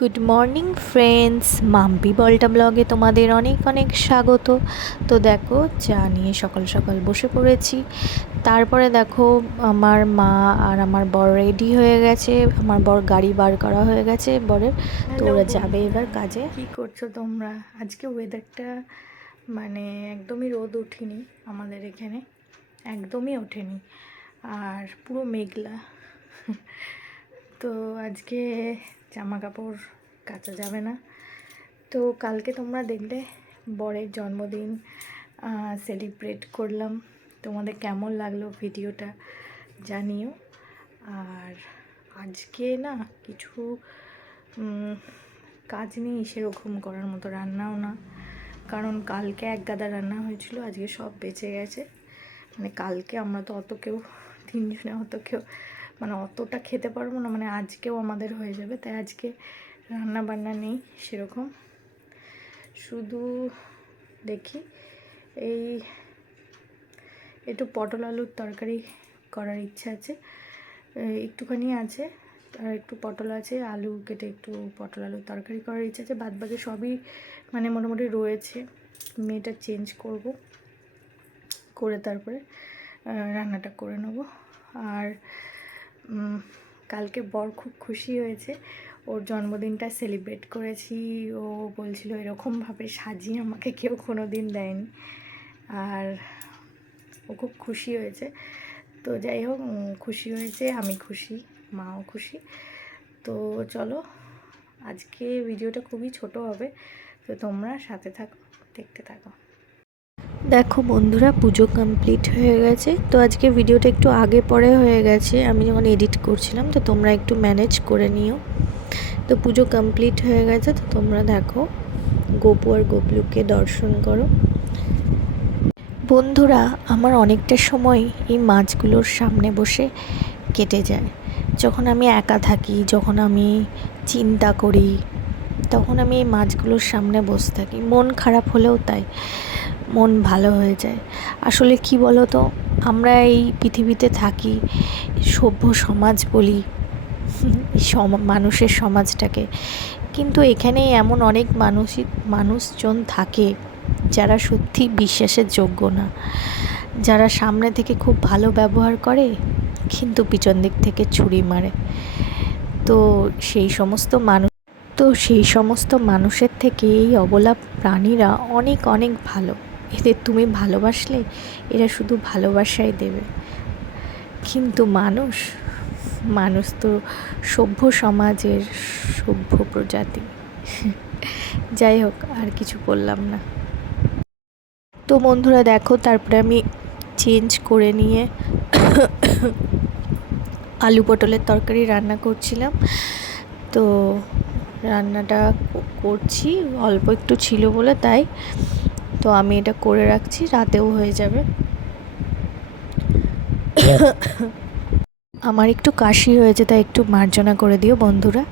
Good morning friends, Mampi বলটা ব্লগে তোমাদের অনেক অনেক স্বাগত। তো দেখো, চা নিয়ে সকাল সকাল বসে পড়েছি। তারপরে দেখো, আমার মা আর আমার বর রেডি হয়ে গেছে। আমার বর গাড়ি বার করা হয়ে গেছে বরের। তো ওরা যাবে এবার কাজে। কি করছো তোমরা? আজকে ওয়েদারটা মানে একদমই রোদ ওঠেনি আমাদের এখানে, একদমই ওঠেনি, আর পুরো মেঘলা। তো আজকে জামা কাপড় কাচা যাবে না। তো কালকে তোমরা দেখলে বরের জন্মদিন সেলিব্রেট করলাম। তোমাদের কেমন লাগলো ভিডিওটা জানিও। আর আজকে না কিছু কাজ নেই সেরকম করার মতো, রান্নাও না, কারণ কালকে এক গাদা রান্না হয়েছিল, আজকে সব বেঁচে গেছে। মানে কালকে আমরা তো অত কেউ, তিনজনে অত কেউ মানে অতটা খেতে পারবো না, মানে আজকেও আমাদের হয়ে যাবে, তাই আজকে রান্না বান্না নেই সেরকম। শুধু দেখি এই একটু পটল আলুর তরকারি করার ইচ্ছা আছে, একটুখানি আছে, আর একটু পটল আছে, আলু কেটে একটু পটল আলুর তরকারি করার ইচ্ছা আছে। বাদ বাকি সবই মানে মোটামুটি রয়েছে। মেয়েটা চেঞ্জ করব, করে তারপরে রান্নাটা করে নেব। আর কালকে বর খুব খুশি হয়েছে, ওর জন্মদিনটা সেলিব্রেট করেছি। ও বলছিল এরকমভাবে সাজিয়ে আমাকে কেউ কোনো দিন দেয়নি, আর ও খুব খুশি হয়েছে। তো যাই হোক, খুশি হয়েছে, আমি খুশি, মাও খুশি। তো চলো, আজকে ভিডিওটা খুবই ছোট হবে, তো তোমরা সাথে থাকো, দেখতে থাকো। দেখো বন্ধুরা, পুজো কমপ্লিট হয়ে গেছে। তো আজকে ভিডিওটা একটু আগে পরে হয়ে গেছে, আমি যখন এডিট করছিলাম, তো তোমরা একটু ম্যানেজ করে নিও। তো পুজো কমপ্লিট হয়ে গেছে, তো তোমরা দেখো গোপু আর গোপলুকে দর্শন করো। বন্ধুরা, আমার অনেকটা সময় এই মাছগুলোর সামনে বসে কেটে যায়। যখন আমি একা থাকি, যখন আমি চিন্তা করি, তখন আমি এই মাছগুলোর সামনে বসে থাকি। মন খারাপ হলেও তাই, মন ভালো হয়ে যায়। আসলে কি বলো তো, আমরা এই পৃথিবীতে থাকি, সভ্য সমাজ বলি মানুষের সমাজটাকে, কিন্তু এখানে এমন অনেক মানুষজন থাকে যারা সত্যি বিশ্বাসের যোগ্য না, যারা সামনে থেকে খুব ভালো ব্যবহার করে কিন্তু পিছন দিক থেকে ছুরি মারে। তো সেই সমস্ত মানুষের থেকে এই অবলা প্রাণীরা অনেক অনেক ভালো। এদের তুমি ভালোবাসলে এরা শুধু ভালোবাসাই দেবে। কিন্তু মানুষ তো সভ্য সমাজের সভ্য প্রজাতি। যাই হোক, আর কিছু বললাম না। তো বন্ধুরা দেখো, তারপরে আমি চেঞ্জ করে নিয়ে আলু পটলের তরকারি রান্না করছিলাম। তো রান্নাটা করছি, অল্প একটু ছিল বলে তাই। তো আমি এটা করে রাখছি, রাতেও হয়ে যাবে। আমার একটু কাশি হয়েছে, তাই একটু মার্জনা করে দিও বন্ধুরা।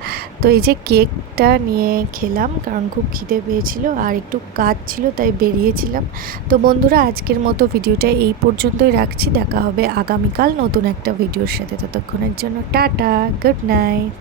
তো এই যে কেকটা নিয়ে খেলাম, কারণ খুব খিদে পেয়েছিল আর একটু কাজ ছিল, তাই বেরিয়েছিলাম। তো বন্ধুরা, আজকের মতো ভিডিওটা এই পর্যন্তই রাখছি। দেখা হবে আগামীকাল নতুন একটা ভিডিওর সাথে। ততক্ষণের জন্য টাটা, গুড নাইট।